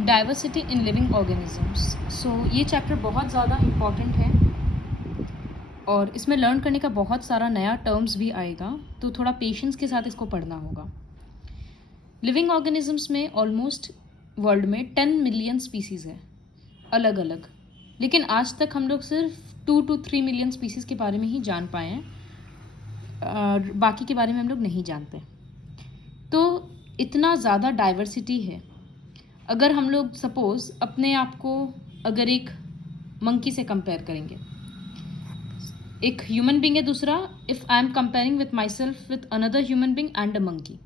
Diversity in living organisms. So ये chapter बहुत ज़्यादा इम्पॉर्टेंट है और इसमें लर्न करने का बहुत सारा नया टर्म्स भी आएगा, तो थोड़ा पेशेंस के साथ इसको पढ़ना होगा। लिविंग ऑर्गेनिजम्स में ऑलमोस्ट वर्ल्ड में 10 मिलियन स्पीसीज़ है अलग अलग, लेकिन आज तक हम लोग सिर्फ 2 to 3 मिलियन स्पीसीज़ के बारे में ही जान पाए हैं, बाकी के बारे में हम लोग नहीं जानते। तो इतना ज़्यादा डाइवर्सिटी है। अगर हम लोग सपोज़ अपने आप को अगर एक मंकी से कंपेयर करेंगे, एक ह्यूमन बींग है दूसरा, if I am comparing with my self with another human being and a monkey,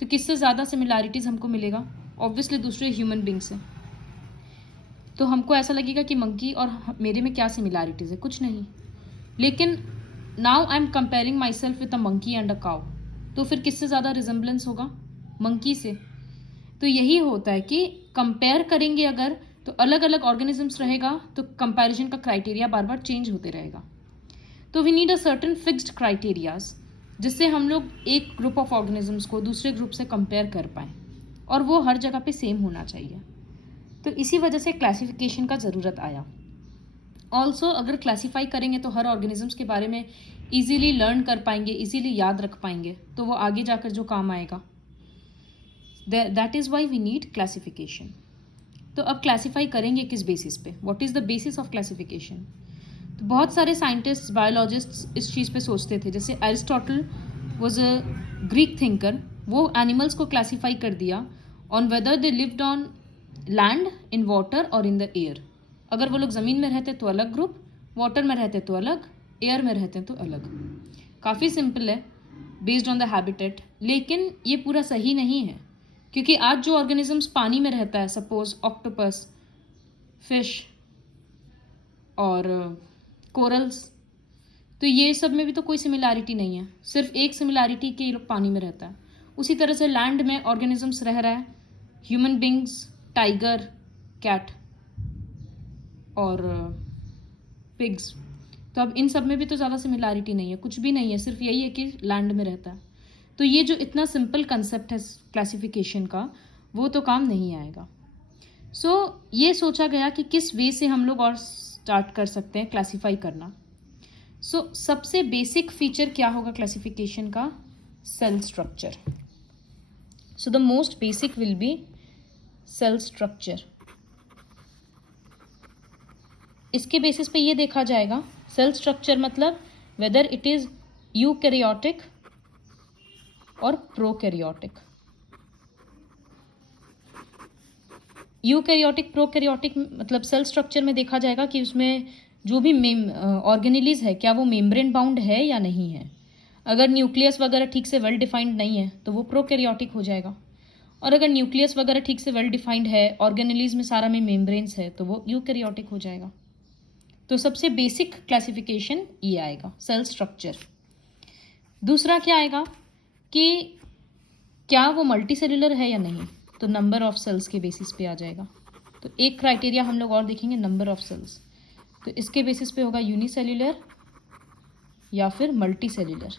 तो किससे ज़्यादा सिमिलैरिटीज़ हमको मिलेगा? ऑब्वियसली दूसरे ह्यूमन बींग से। तो हमको ऐसा लगेगा कि मंकी और मेरे में क्या सिमिलैरिटीज़ है, कुछ नहीं। लेकिन now I am comparing my self with a monkey and a cow, तो फिर किससे ज़्यादा रिजेम्बलेंस होगा? मंकी से। तो यही होता है कि कंपेयर करेंगे अगर, तो अलग अलग ऑर्गेनिजम्स रहेगा तो कंपैरिजन का क्राइटेरिया बार बार चेंज होते रहेगा। तो we need a certain fixed criterias, जिससे हम लोग एक ग्रुप ऑफ ऑर्गेनिजम्स को दूसरे ग्रुप से कंपेयर कर पाएँ, और वो हर जगह पे सेम होना चाहिए। तो इसी वजह से क्लासिफिकेशन का ज़रूरत आया। ऑल्सो अगर क्लासीफाई करेंगे तो हर ऑर्गेनिजम्स के बारे में ईजीली लर्न कर पाएंगे, ईजीली याद रख पाएंगे, तो वो आगे जाकर जो काम आएगा। That is why we need classification. तो अब क्लासीफाई करेंगे किस बेसिस पे? What is the basis of classification? तो बहुत सारे साइंटिस्ट, बायोलॉजिस्ट्स इस चीज़ पे सोचते थे। जैसे Aristotle was a Greek thinker, वो एनिमल्स को क्लासीफाई कर दिया on whether they lived on land, in water और इन द एयर। अगर वो लोग ज़मीन में रहते तो अलग ग्रुप, वाटर में रहते तो अलग, एयर में रहते तो अलग। काफ़ी सिंपल है, बेस्ड ऑन द हैबिटेट। लेकिन ये पूरा सही नहीं है, क्योंकि आज जो ऑर्गेनिजम्स पानी में रहता है, सपोज ऑक्टोपस, फिश और कोरल्स, तो ये सब में भी तो कोई सिमिलैरिटी नहीं है, सिर्फ एक सिमिलैरिटी कि ये लोग पानी में रहता है। उसी तरह से लैंड में ऑर्गेनिजम्स रह रहा है, ह्यूमन बींग्स, टाइगर, कैट और पिग्स। तो अब इन सब में भी तो ज़्यादा सिमिलैरिटी नहीं है, कुछ भी नहीं है, सिर्फ यही है कि लैंड में रहता है। तो ये जो इतना सिंपल कंसेप्ट है क्लासिफिकेशन का, वो तो काम नहीं आएगा। सो ये सोचा गया कि किस वे से हम लोग और स्टार्ट कर सकते हैं क्लासीफाई करना। सबसे बेसिक फीचर क्या होगा क्लासिफिकेशन का? Cell structure. So the most basic will be cell structure. इसके बेसिस पे ये देखा जाएगा सेल स्ट्रक्चर मतलब वेदर इट इज़ यूकैरियोटिक और प्रोकैरियोटिक। यूकैरियोटिक, प्रोकैरियोटिक मतलब सेल स्ट्रक्चर में देखा जाएगा कि उसमें जो भी ऑर्गेनेलीज है, क्या वो मेम्ब्रेन बाउंड है या नहीं है। अगर न्यूक्लियस वगैरह ठीक से वेल डिफाइंड नहीं है तो वो प्रोकैरियोटिक हो जाएगा, और अगर न्यूक्लियस वगैरह ठीक से वेल डिफाइंड है, ऑर्गेनेलीज में सारा में मेम्ब्रेन्स है, तो वो यूकैरियोटिक हो जाएगा। तो सबसे बेसिक क्लासिफिकेशन ये आएगा, सेल स्ट्रक्चर। दूसरा क्या आएगा कि क्या वो मल्टी सेलुलर है या नहीं, तो नंबर ऑफ सेल्स के बेसिस पे आ जाएगा। तो एक क्राइटेरिया हम लोग और देखेंगे, नंबर ऑफ सेल्स। तो इसके बेसिस पे होगा यूनिसेल्युलर या फिर मल्टी सेलुलर।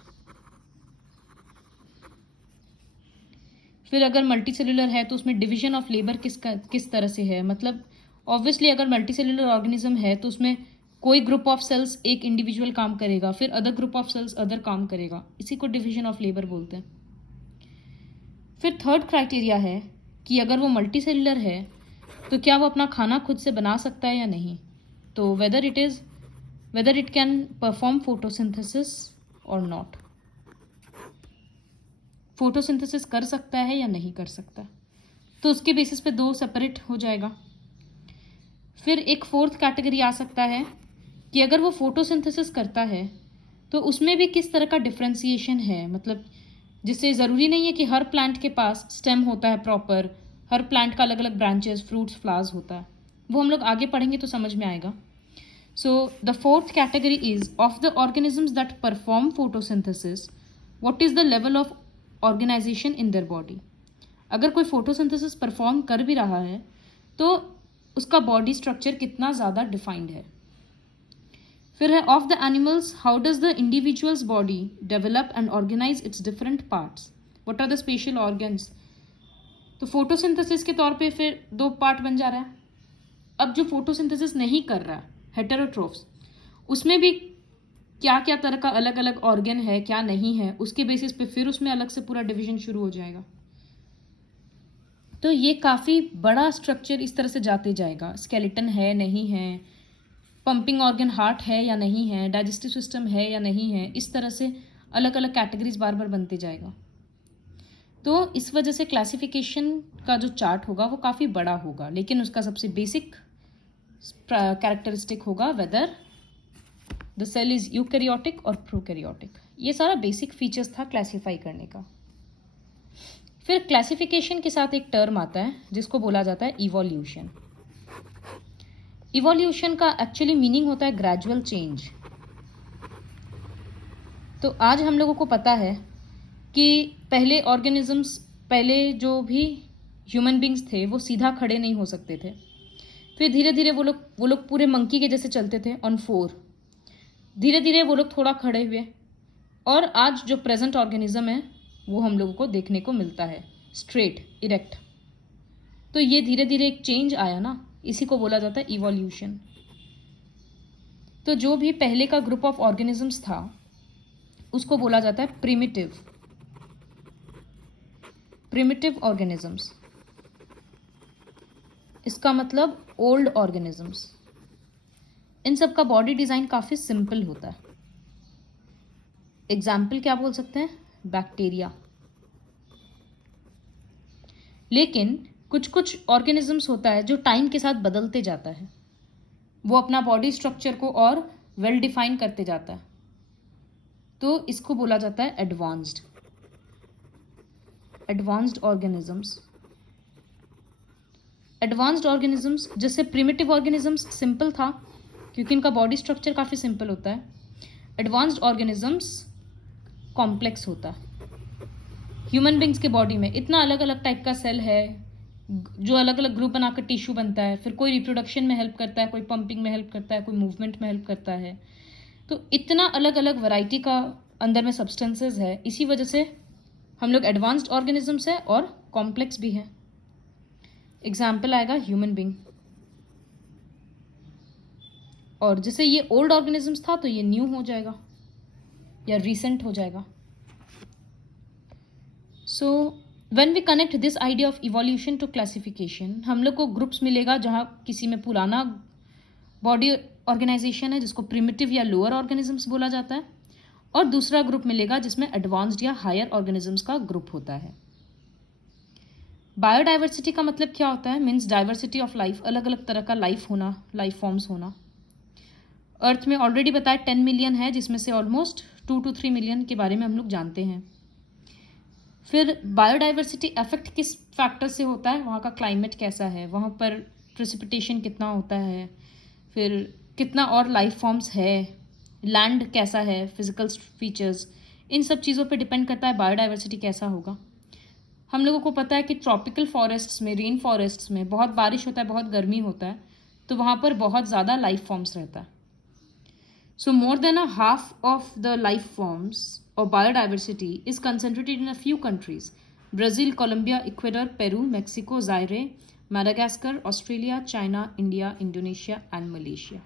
फिर अगर मल्टी सेलुलर है तो उसमें डिवीजन ऑफ लेबर किस तरह से है, मतलब ऑब्वियसली अगर मल्टी सेलुलर ऑर्गेनिज्म है तो उसमें कोई ग्रुप ऑफ सेल्स एक इंडिविजुअल काम करेगा, फिर other group of cells other काम करेगा, इसी को डिवीजन ऑफ लेबर बोलते हैं। फिर थर्ड क्राइटेरिया है कि अगर वो मल्टी सेलुलर है तो क्या वो अपना खाना खुद से बना सकता है या नहीं, तो whether it can perform photosynthesis और नॉट। फोटोसिंथेसिस कर सकता है या नहीं कर सकता, तो उसके बेसिस पे दो सेपरेट हो जाएगा। फिर एक फोर्थ कैटेगरी आ सकता है कि अगर वो फोटोसिंथेसिस करता है तो उसमें भी किस तरह का डिफ्रेंसिएशन है, मतलब जिससे ज़रूरी नहीं है कि हर प्लांट के पास स्टेम होता है प्रॉपर, हर प्लांट का अलग अलग ब्रांचेस, फ्रूट्स, फ्लावर्स होता है, वो हम लोग आगे पढ़ेंगे तो समझ में आएगा। So the fourth category is of the organisms that perform photosynthesis, what is the level of organisation in their body. अगर कोई फोटोसिंथेसिस परफॉर्म कर भी रहा है तो उसका बॉडी स्ट्रक्चर कितना ज़्यादा डिफाइंड है। फिर है of the animals, how does the individuals body develop and organise its different parts, what are the special organs. तो फोटोसिंथेसिस के तौर पे फिर 2 पार्ट बन जा रहा है। अब जो फोटोसिंथेसिस नहीं कर रहा हेटेरोट्रोफ्स, उसमें भी क्या क्या तरह का अलग अलग ऑर्गन है क्या नहीं है, उसके बेसिस पे फिर उसमें अलग से पूरा डिवीजन शुरू हो जाएगा। तो ये काफ़ी बड़ा स्ट्रक्चर इस तरह से जाते जाएगा। स्केलेटन है नहीं है, पंपिंग ऑर्गन हार्ट है या नहीं है, डाइजेस्टिव सिस्टम है या नहीं है, इस तरह से अलग अलग कैटेगरीज बार बार बनते जाएगा। तो इस वजह से क्लासिफिकेशन का जो चार्ट होगा वो काफ़ी बड़ा होगा, लेकिन उसका सबसे बेसिक कैरेक्टरिस्टिक होगा whether the cell is eukaryotic और प्रोकैरियोटिक। ये सारा बेसिक फीचर्स था क्लासीफाई करने का। फिर क्लासिफिकेशन के साथ एक टर्म आता है जिसको बोला जाता है इवोल्यूशन। इवोल्यूशन का एक्चुअली मीनिंग होता है ग्रेजुअल चेंज। तो आज हम लोगों को पता है कि पहले ऑर्गेनिजम्स, पहले जो भी ह्यूमन बींग्स थे वो सीधा खड़े नहीं हो सकते थे। फिर धीरे धीरे वो लोग पूरे मंकी के जैसे चलते थे ऑन 4। धीरे धीरे वो लोग थोड़ा खड़े हुए, और आज जो प्रेजेंट ऑर्गेनिज्म है वो हम लोगों को देखने को मिलता है स्ट्रेट, इरेक्ट। तो ये धीरे धीरे एक चेंज आया ना, इसी को बोला जाता है इवोल्यूशन। तो जो भी पहले का ग्रुप ऑफ ऑर्गेनिजम्स था उसको बोला जाता है प्रिमिटिव ऑर्गेनिजम्स। इसका मतलब ओल्ड ऑर्गेनिजम्स। इन सब का बॉडी डिज़ाइन काफ़ी सिंपल होता है। एग्जाम्पल क्या बोल सकते हैं, बैक्टीरिया। लेकिन कुछ कुछ ऑर्गेनिजम्स होता है जो टाइम के साथ बदलते जाता है, वो अपना बॉडी स्ट्रक्चर को और वेल डिफाइन करते जाता है। तो इसको बोला जाता है एडवांस्ड ऑर्गेनिजम्स। एडवांस्ड ऑर्गेनिजम्स, जैसे प्रिमिटिव ऑर्गेनिजम्स सिंपल था क्योंकि इनका बॉडी स्ट्रक्चर काफ़ी सिंपल होता है। एडवांस्ड ऑर्गेनिजम्स कॉम्प्लेक्स होता है। ह्यूमन बींग्स के बॉडी में इतना अलग अलग टाइप का सेल है जो अलग अलग ग्रुप बनाकर टिश्यू बनता है। फिर कोई रिप्रोडक्शन में हेल्प करता है, कोई पंपिंग में हेल्प करता है, कोई मूवमेंट में हेल्प करता है। तो इतना अलग अलग वैरायटी का अंदर में सब्सटेंसेस है, इसी वजह से हम लोग एडवांस्ड ऑर्गेनिजम्स है और कॉम्प्लेक्स भी है। एग्जाम्पल आएगा ह्यूमन बींग। और जैसे ये ओल्ड ऑर्गेनिजम्स था तो ये न्यू हो जाएगा या रिसेंट हो जाएगा। So when we connect this idea of evolution to classification, हम लोग को ग्रुप्स मिलेगा जहाँ किसी में पुराना बॉडी ऑर्गेनाइजेशन है जिसको प्रिमिटिव या लोअर ऑर्गेनिजम्स बोला जाता है, और दूसरा ग्रुप मिलेगा जिसमें एडवांस्ड या हायर ऑर्गेनिजम्स का ग्रुप होता है। बायोडाइवर्सिटी का मतलब क्या होता है, मीन्स डाइवर्सिटी ऑफ लाइफ, अलग अलग तरह का लाइफ होना, लाइफ फॉर्म्स होना। अर्थ में ऑलरेडी बताया 10 मिलियन है, जिसमें से ऑलमोस्ट 2 to 3 मिलियन के बारे में हम लोग जानते हैं। फिर बायोडाइवर्सिटी अफेक्ट किस फैक्टर से होता है, वहाँ का क्लाइमेट कैसा है, वहाँ पर प्रेसिपिटेशन कितना होता है, फिर कितना और लाइफ फॉर्म्स है, लैंड कैसा है, फिजिकल फीचर्स, इन सब चीज़ों पे डिपेंड करता है बायोडाइवर्सिटी कैसा होगा। हम लोगों को पता है कि ट्रॉपिकल फॉरेस्ट्स में, रेन फॉरेस्ट्स में बहुत बारिश होता है, बहुत गर्मी होता है, तो वहाँ पर बहुत ज़्यादा लाइफ फॉर्म्स रहता है। So more than a half of the life forms or biodiversity is concentrated in a few countries: Brazil, Colombia, Ecuador, Peru, Mexico, Zaire, Madagascar, Australia, China, India, Indonesia and Malaysia.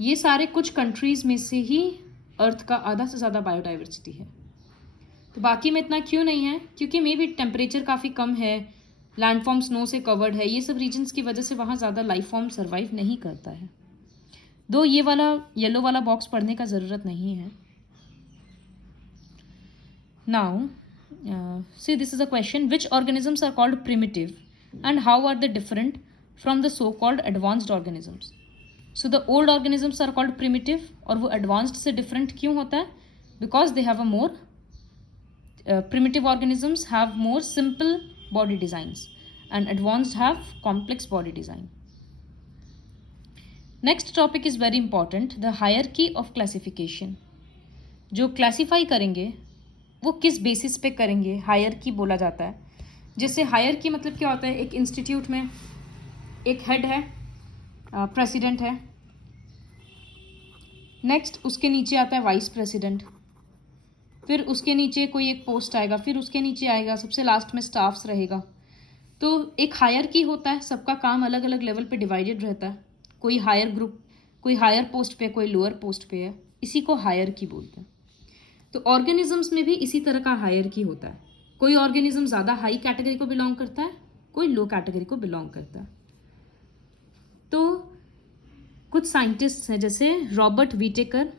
ये सारे कुछ countries में से ही अर्थ का आधा से ज़्यादा biodiversity है। तो बाकी में इतना क्यों नहीं है, क्योंकि मे भी टेम्परेचर काफ़ी कम है, लैंडफॉर्म स्नो से कवर्ड है, ये सब रीजन्स की वजह से वहाँ ज़्यादा लाइफ फॉर्म सर्वाइव नहीं करता है। दो ये वाला येलो वाला बॉक्स पढ़ने का ज़रूरत नहीं है। Now see this is a question, which organisms are called primitive and how are they different from the so called advanced organisms. So the old organisms are called primitive, और वो advanced से different क्यों होता है, because they have a more primitive organisms have more simple body designs and advanced have complex body design. Next topic is very important, the hierarchy of classification. जो classify करेंगे वो किस बेसिस पे करेंगे, हायरकी बोला जाता है। जैसे हायरकी मतलब क्या होता है, एक इंस्टीट्यूट में एक हेड है, प्रेसिडेंट है, नेक्स्ट उसके नीचे आता है वाइस प्रेसिडेंट, फिर उसके नीचे कोई एक पोस्ट आएगा, फिर उसके नीचे आएगा, सबसे लास्ट में स्टाफ्स रहेगा, तो एक हायरकी होता है, सबका काम अलग अलग लेवल पे डिवाइडेड रहता है, कोई हायर ग्रुप, कोई हायर पोस्ट पे, कोई लोअर पोस्ट पे है, इसी को हायरकी बोलते हैं। तो ऑर्गेनिजम्स में भी इसी तरह का हायरकी होता है, कोई ऑर्गेनिज्म ज़्यादा हाई कैटेगरी को बिलोंग करता है, कोई लो कैटेगरी को बिलोंग करता है। तो कुछ साइंटिस्ट्स हैं जैसे Robert Whittaker,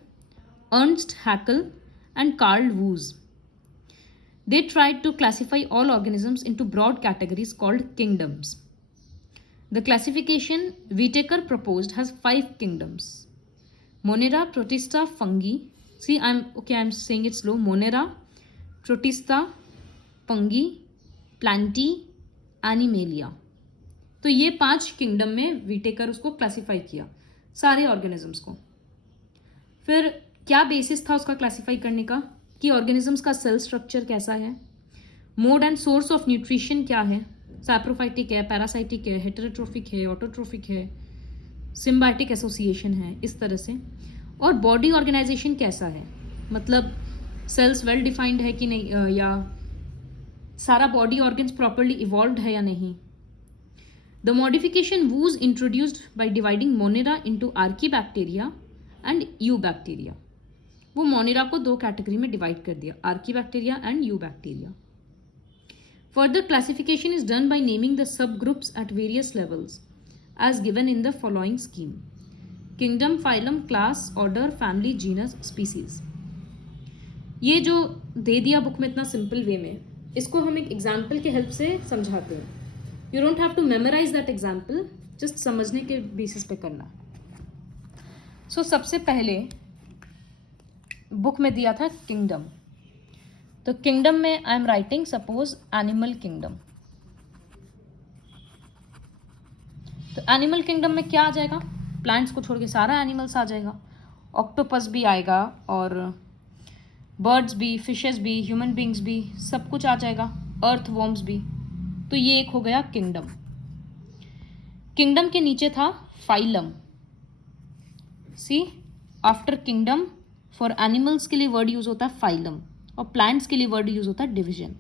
Ernst Haeckel and Carl Woese. They tried to classify all organisms into broad categories called kingdoms. The classification Whitaker proposed has 5 kingdoms: Monera, Protista, fungi. See, I'm saying it slow. Monera, Protista, fungi, Plantae, Animalia. तो ये 5 kingdom में Whittaker उसको classify किया, सारे organisms को। फिर क्या basis था उसका क्लासीफाई करने का, कि ऑर्गेनिजम्स का सेल स्ट्रक्चर कैसा है, mode and source of nutrition क्या है, सैप्रोफाइटिक है, पैरासाइटिक है, हेटेरोट्रोफिक है, ऑटोट्रोफिक है, सिम्बायोटिक एसोसिएशन है, इस तरह से। और बॉडी ऑर्गेनाइजेशन कैसा है, मतलब सेल्स वेल डिफाइंड है कि नहीं, या सारा बॉडी ऑर्गन्स प्रॉपरली इवॉल्व्ड है या नहीं। The modification was introduced by dividing Monera into archaebacteria and eubacteria. वो मोनेरा को 2 कैटेगरी में डिवाइड कर दिया, archaebacteria and eubacteria. Further classification is done by naming the sub groups at various levels as given in the following scheme: kingdom, phylum, class, order, family, genus, species. ये जो दे दिया book में इतना simple way में, इसको हम एक example के हेल्प से समझाते हैं। You don't have to memorise that example, just समझने के बेसिस पे करना। सो सबसे पहले बुक में दिया था किंगडम, तो किंगडम में I am writing suppose animal kingdom. तो एनिमल किंगडम में क्या आ जाएगा, प्लांट्स को छोड़ के सारा एनिमल्स आ जाएगा, ऑक्टोपस भी आएगा और बर्ड्स भी, फिशेस भी, ह्यूमन बींग्स भी, सब कुछ आ जाएगा, अर्थ वॉर्म्स भी। तो ये एक हो गया किंगडम। किंगडम के नीचे था phylum. See, after kingdom for animals के लिए वर्ड यूज होता है फाइलम, और प्लांट्स के लिए वर्ड यूज होता है डिवीजन।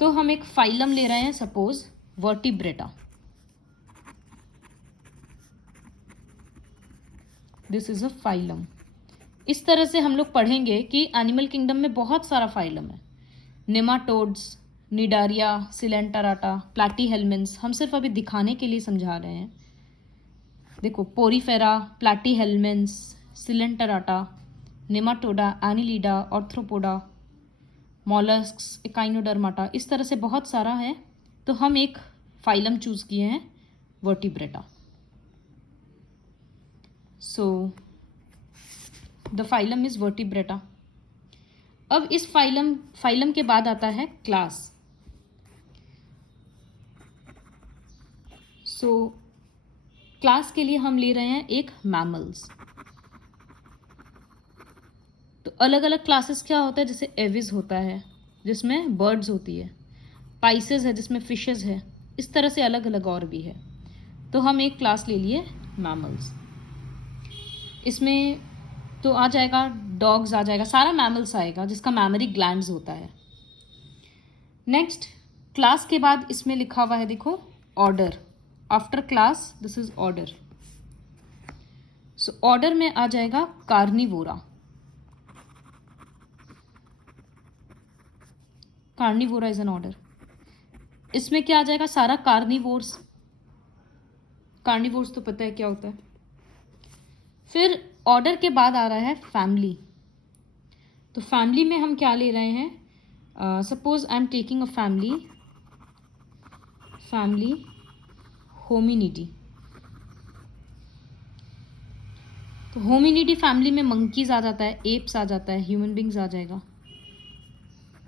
तो हम एक फाइलम ले रहे हैं, suppose vertebrata. This is a phylum. इस तरह से हम लोग पढ़ेंगे कि एनिमल किंगडम में बहुत सारा फाइलम है, नेमाटोड्स, निडारिया, सिलेंटराटा, प्लैटीहेल्मिन्स। हम सिर्फ अभी दिखाने के लिए समझा रहे हैं। देखो, Porifera, Platyhelminthes, Coelenterata, Nematoda, Annelida, Arthropoda, molluscs, Echinodermata, इस तरह से बहुत सारा है। तो हम एक फाइलम चूज किए हैं, vertebrata. So the phylum is vertebrata. अब इस फाइलम के बाद आता है क्लास। सो क्लास के लिए हम ले रहे हैं एक मैमल्स। तो अलग अलग क्लासेस क्या होता है, जैसे एविस होता है जिसमें बर्ड्स होती है, पाइसेस है जिसमें फिशेस है, इस तरह से अलग अलग और भी है। तो हम एक क्लास ले लिए मैमल्स। इसमें तो आ जाएगा डॉग्स, आ जाएगा, सारा मैमल्स आएगा जिसका मैमरी ग्लैंड्स होता है। नेक्स्ट क्लास के बाद इसमें लिखा हुआ है, देखो, order. After class this is order. So order में आ जाएगा Carnivora. Carnivora is an order. इसमें क्या आ जाएगा, सारा कार्निवोर्स। कार्निवोर्स तो पता है क्या होता है। फिर ऑर्डर के बाद आ रहा है फैमिली। तो फैमिली में हम क्या ले रहे हैं, suppose I am taking a family Hominidae. तो होमिनिडी फैमिली में मंकीज आ जाता है, एप्स आ जाता है, ह्यूमन बींग्स आ जाएगा,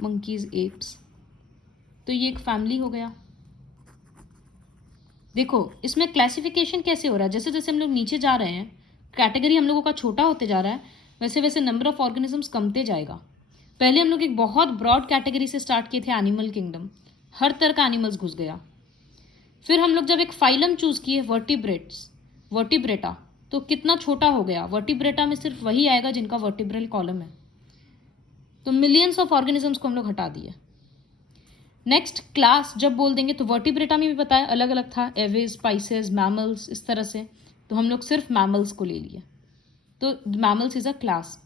मंकीज, एप्स। तो ये एक फैमिली हो गया। देखो इसमें क्लासिफिकेशन कैसे हो रहा है, जैसे जैसे हम लोग नीचे जा रहे हैं, कैटेगरी हम लोगों का छोटा होते जा रहा है, वैसे वैसे नंबर ऑफ ऑर्गेनिजम्स कमते जाएगा। पहले हम लोग एक बहुत ब्रॉड कैटेगरी से स्टार्ट किए थे, एनिमल किंगडम, हर तरह का एनिमल्स घुस गया। फिर हम लोग जब एक फाइलम चूज किए, वर्टिब्रेटा, तो कितना छोटा हो गया। वर्टिब्रेटा में सिर्फ वही आएगा जिनका वर्टिब्रल कॉलम है। तो मिलियंस ऑफ ऑर्गेनिजम्स को हम लोग हटा दिए। नेक्स्ट क्लास जब बोल देंगे तो वर्टिब्रेटा में भी बताया अलग अलग था, एविस, स्पाइसेस, मैमल्स, इस तरह से। तो हम लोग सिर्फ मैमल्स को ले लिए, तो mammals is a class.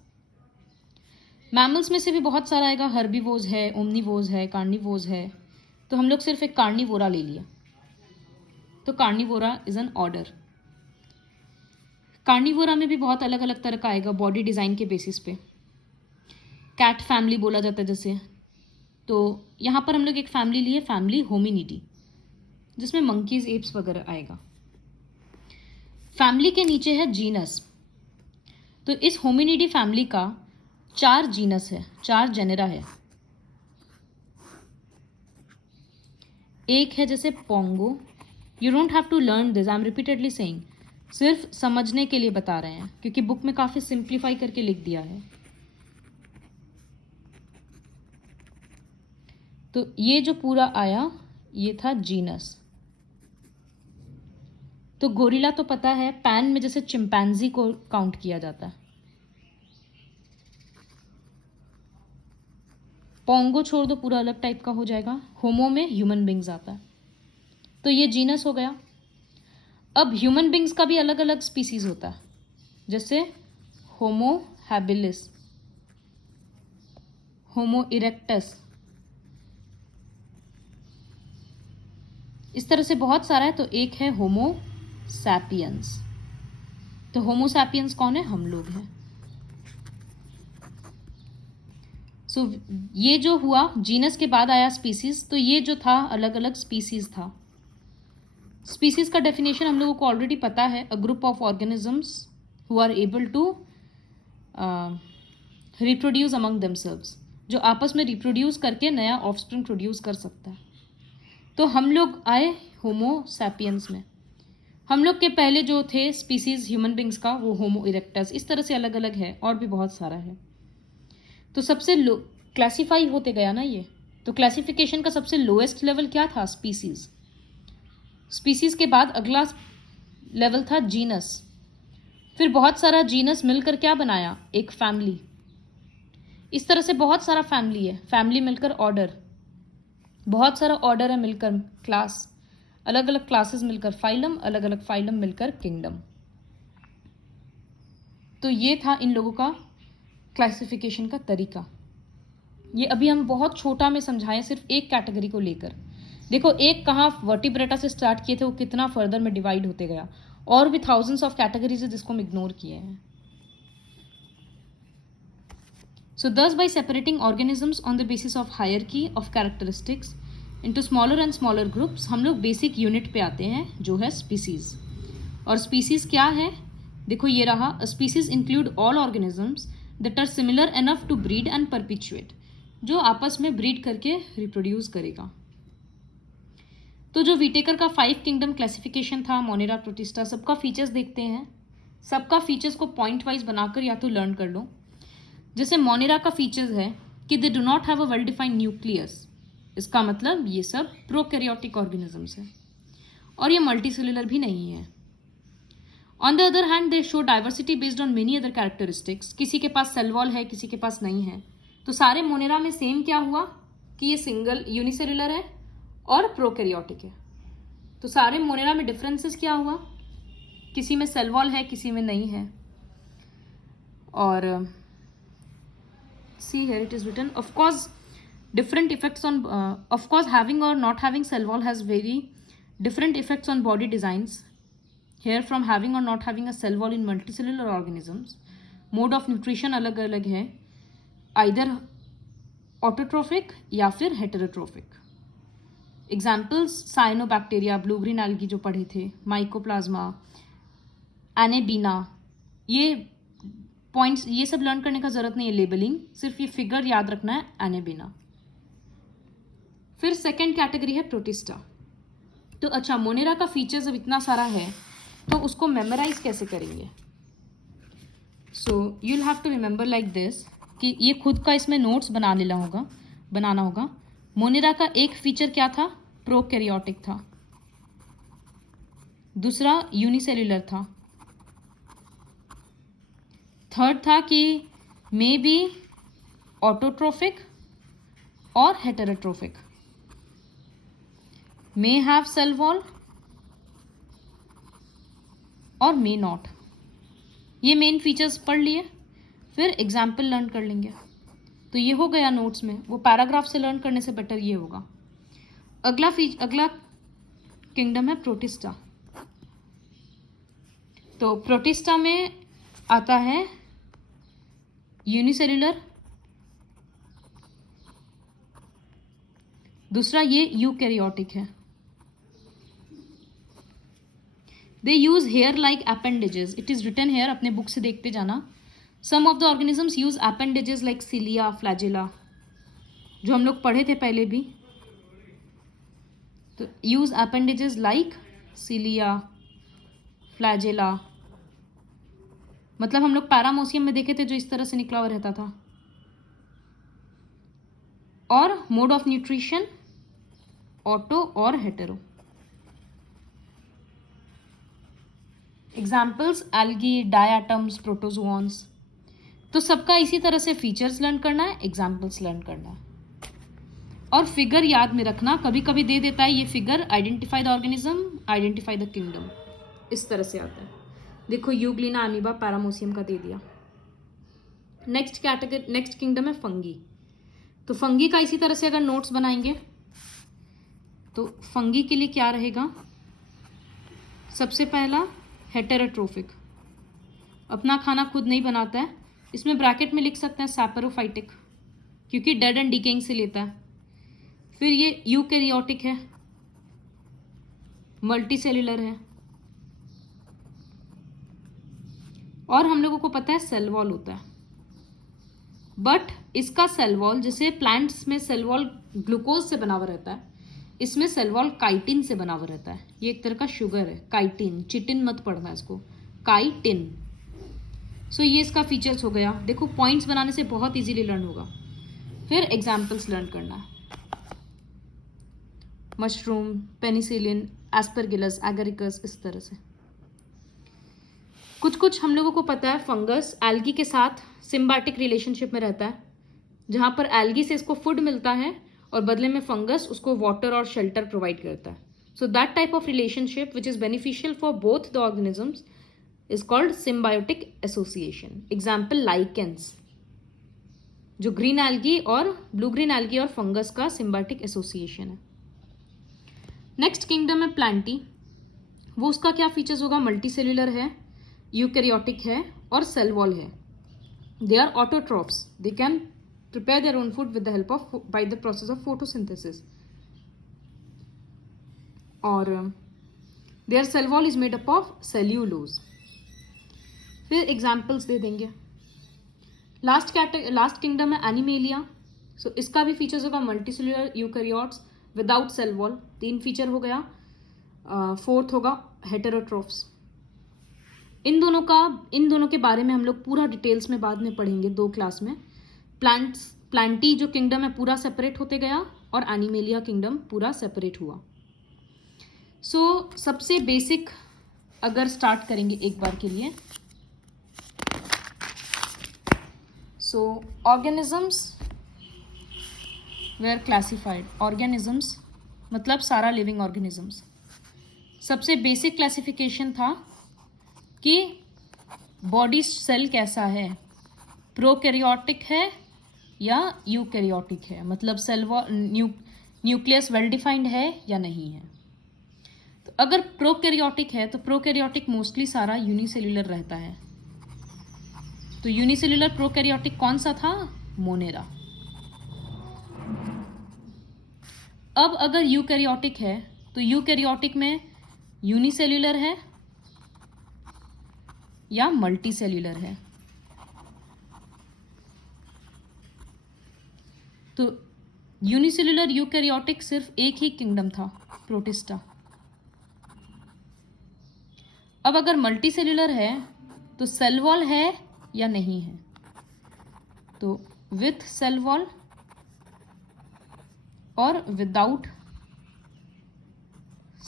Mammals में से भी बहुत सारा आएगा, हर्बीवोर्स है, ओमनीवोर्स है, कार्निवोर्स है, तो हम लोग सिर्फ एक कार्निवोरा ले लिया, तो Carnivora is an order. Carnivora में भी बहुत अलग अलग तरह का आएगा बॉडी डिज़ाइन के बेसिस पे। कैट फैमिली बोला जाता है जैसे, तो यहाँ पर हम लोग एक फैमिली लिए, फैमिली होमिनिडी, जिसमें मंकीज, एप्स वगैरह आएगा। फैमिली के नीचे है जीनस, तो इस होमिनिडी फैमिली का 4 जीनस है, 4 जेनेरा है। एक है जैसे Pongo, you don't have to learn this, I am repeatedly saying, सिर्फ समझने के लिए बता रहे हैं क्योंकि बुक में काफ़ी सिंप्लीफाई करके लिख दिया है। तो ये जो पूरा आया ये था जीनस। तो गोरिल्ला तो पता है, पैन में जैसे चिंपैंजी को काउंट किया जाता है। पोंगो छोड़ दो, पूरा अलग टाइप का हो जाएगा। होमो में ह्यूमन बींग्स आता है, तो ये जीनस हो गया। अब ह्यूमन बींग्स का भी अलग अलग स्पीसीज होता है, जैसे होमो हैबिलिस, होमो इरेक्टस, इस तरह से बहुत सारा है। तो एक है होमो सैपियंस, तो होमो सैपियंस कौन है? हम लोग हैं। सो ये जो हुआ जीनस के बाद आया स्पीसीज, तो ये जो था अलग अलग स्पीसीज था। स्पीसीज का डेफिनेशन हम लोगों को ऑलरेडी पता है, a group of organisms who are able to reproduce among themselves, जो आपस में रिप्रोड्यूस करके नया ऑफस्प्रिंग प्रोड्यूस कर सकता है। तो हम लोग आए होमो सैपियंस में। हम लोग के पहले जो थे स्पीसीज ह्यूमन बींग्स का, वो होमो इरेक्टस, इस तरह से अलग अलग है, और भी बहुत सारा है। तो सबसे लो क्लासीफाई होते गया ना ये, तो क्लासिफिकेशन का सबसे लोएस्ट लेवल क्या था? स्पीसीज। स्पीसीज के बाद अगला लेवल था जीनस, फिर बहुत सारा जीनस मिलकर क्या बनाया? एक फैमिली। इस तरह से बहुत सारा फैमिली है, फैमिली मिलकर ऑर्डर, बहुत सारा ऑर्डर है मिलकर क्लास, अलग अलग क्लासेस मिलकर फाइलम, अलग अलग फाइलम मिलकर किंगडम। तो ये था इन लोगों का क्लासिफिकेशन का तरीका। ये अभी हम बहुत छोटा में समझाएं, सिर्फ एक कैटेगरी को लेकर। देखो एक कहाँ वर्टिब्रेटा से स्टार्ट किए थे, वो कितना फर्दर में डिवाइड होते गया, और भी थाउजेंड्स ऑफ कैटेगरीज है जिसको हम इग्नोर किए हैं। So thus by separating organisms on the basis of hierarchy of characteristics into smaller and smaller groups, हम लोग बेसिक यूनिट पे आते हैं जो है स्पीसीज। और स्पीसीज क्या है? देखो ये रहा, species include all organisms that are similar enough to breed and perpetuate, जो आपस में ब्रीड करके रिप्रोड्यूस करेगा। तो जो वीटेकर का 5 किंगडम क्लासिफिकेशन था, मोनेरा, प्रोटिस्टा, सबका फीचर्स देखते हैं। सबका फीचर्स को पॉइंट वाइज बनाकर या तो लर्न कर लो। जैसे मोनेरा का फीचर्स है कि they do not have a well defined nucleus, इसका मतलब ये सब प्रोकैरियोटिक ऑर्गेनिजम्स है, और ये मल्टीसेलुलर भी नहीं है। On the other hand they show diversity based on many other characteristics, किसी के पास सेल वॉल है, किसी के पास नहीं है। तो सारे मोनेरा में सेम क्या हुआ कि ये सिंगल यूनिसेलुलर है और प्रोकैरियोटिक है। तो सारे मोनेरा में डिफरेंसेस क्या हुआ? किसी में सेल वॉल है, किसी में नहीं है। और see here it is written, of course different effects on of course having or not having cell wall has very different effects on body designs here, from having or not having a cell wall in multicellular organisms, mode of nutrition अलग अलग है, either autotrophic या फिर heterotrophic। Examples cyanobacteria, blue green algae जो पढ़े थे, mycoplasma, एनेबीना, ये points ये सब लर्न करने का जरूरत नहीं है, लेबलिंग, सिर्फ ये फिगर याद रखना है, एनेबिना। फिर सेकंड कैटेगरी है प्रोटिस्टा। तो अच्छा, मोनेरा का फीचर्स अब इतना सारा है तो उसको मेमोराइज कैसे करेंगे? So you'll have to remember like this कि ये खुद का इसमें नोट्स बनाना होगा। मोनेरा का एक फीचर क्या था? प्रोकैरियोटिक था, दूसरा यूनिसेल्युलर था, थर्ड था कि मे बी ऑटोट्रोफिक और heterotrophic. May have cell wall और मे नॉट। ये मेन फीचर्स पढ़ लिए, फिर एग्जाम्पल लर्न कर लेंगे। तो ये हो गया नोट्स में, वो पैराग्राफ से लर्न करने से बेटर ये होगा। अगला किंगडम है प्रोटिस्टा। तो प्रोटिस्टा में आता है यूनिसेल्युलर, दूसरा ये यूकैरियोटिक है। They use hair like appendages, it is written here, अपने बुक से देखते जाना। Some of the organisms use appendages like cilia, flagella, जो हम लोग पढ़े थे पहले भी। तो use appendages like cilia, flagella, मतलब हम लोग पैरामोसियम में देखे थे जो इस तरह से निकला हुआ रहता था। और मोड ऑफ न्यूट्रिशन ऑटो और hetero. Examples algae, diatoms, protozoans. तो सबका इसी तरह से फीचर्स लर्न करना है, एग्जाम्पल्स लर्न करना है। और फिगर याद में रखना, कभी कभी दे देता है ये figure, identify the organism, identify the kingdom, इस तरह से आता है। देखो यूग्लिना, अमीबा, पैरामोसियम का दे दिया। नेक्स्ट किंगडम है फंगी। तो फंगी का इसी तरह से अगर नोट्स बनाएंगे तो फंगी के लिए क्या रहेगा, सबसे पहला हेटेरोट्रोफिक, अपना खाना खुद नहीं बनाता है, इसमें ब्रैकेट में लिख सकते हैं सैपेरोफाइटिक, क्योंकि डेड एंड डिकेइंग से लेता है। फिर ये यूकैरियोटिक है, मल्टी सेल्यूलर है, और हम लोगों को पता है सेल वॉल होता है। बट इसका सेल वॉल, जैसे प्लांट्स में सेल वॉल ग्लूकोज से बना हुआ रहता है, इसमें सेल वॉल काइटिन से बना हुआ रहता है। ये एक तरह का शुगर है, काइटिन, चिटिन मत पढ़ना इसको, काइटिन। सो ये इसका फीचर्स हो गया। देखो पॉइंट्स बनाने से बहुत इजीली लर्न होगा। फिर एग्जाम्पल्स लर्न करना है, मशरूम, पेनिसिलिन, एस्परगिलस, एगरिकस, इस तरह से। कुछ हम लोगों को पता है फंगस एल्गी के साथ सिम्बायोटिक रिलेशनशिप में रहता है, जहाँ पर एल्गी से इसको फूड मिलता है और बदले में फंगस उसको वाटर और शेल्टर प्रोवाइड करता है। So that type of relationship which is beneficial for both the organisms is called symbiotic association. Example lichens, जो ग्रीन एल्गी और ब्लू ग्रीन एल्गी और फंगस का सिम्बायोटिक एसोसिएशन है। नेक्स्ट किंगडम है Plantae. वो उसका क्या फीचर्स होगा, मल्टी सेल्यूलर है, यूकैरियोटिक है और सेल वॉल है। They are autotrophs, they can prepare their own food with the help of by the process of photosynthesis, और their cell wall is made up of cellulose। फिर examples दे देंगे। Last kingdom है Animalia. So इसका भी features होगा multicellular, eukaryotes, without cell wall, 3 feature हो गया। फोर्थ होगा हेटेरोट्रोफ्स। इन दोनों के बारे में हम लोग पूरा डिटेल्स में बाद में पढ़ेंगे 2 क्लास में। प्लांटी जो किंगडम है पूरा सेपरेट होते गया और एनिमेलिया किंगडम पूरा सेपरेट हुआ। सो सबसे बेसिक अगर स्टार्ट करेंगे एक बार के लिए, so organisms were classified. Organisms मतलब सारा लिविंग ऑर्गेनिजम्स। सबसे बेसिक क्लासिफिकेशन था कि बॉडी सेल कैसा है, प्रोकैरियोटिक है या यूकैरियोटिक है, मतलब सेल न्यूक्लियस वेल डिफाइंड है या नहीं है। तो अगर प्रोकैरियोटिक है तो प्रोकैरियोटिक मोस्टली सारा यूनिसेल्यूलर रहता है। तो यूनिसेल्यूलर प्रोकैरियोटिक कौन सा था, मोनेरा। अब अगर यूकैरियोटिक है तो यूकैरियोटिक में यूनिसेल्यूलर है या मल्टी सेल्यूलर है। तो यूनिसेल्युलर यूकैरियोटिक सिर्फ एक ही किंगडम था, प्रोटिस्टा। अब अगर मल्टी सेल्युलर है तो सेल वॉल है या नहीं है, तो विथ सेल वॉल और विदाउट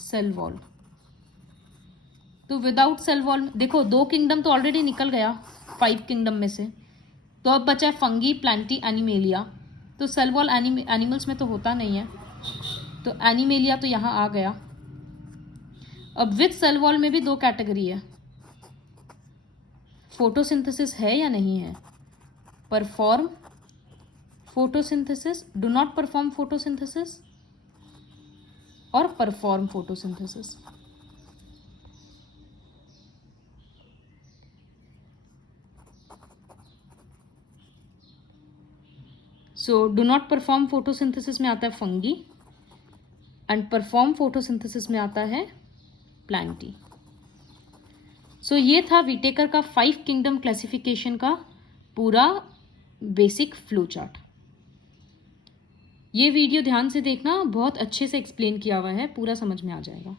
सेल वॉल। तो विदाउट सेल वॉल देखो 2 किंगडम तो ऑलरेडी निकल गया 5 किंगडम में से, तो अब बचा फंगी, प्लांटी, एनिमेलिया। तो सेल वॉल एनिमल्स में तो होता नहीं है, तो एनिमेलिया तो यहाँ आ गया। अब विथ सेल वॉल में भी दो कैटेगरी है, फोटोसिंथेसिस है या नहीं है, perform photosynthesis, do not perform photosynthesis और perform photosynthesis. So do not perform photosynthesis में आता है फंगी एंड परफॉर्म फोटोसिंथेसिस में आता है प्लांटी। सो ये था विटेकर का 5 किंगडम क्लासिफिकेशन का पूरा बेसिक फ्लो चार्ट। ये वीडियो ध्यान से देखना, बहुत अच्छे से एक्सप्लेन किया हुआ है, पूरा समझ में आ जाएगा।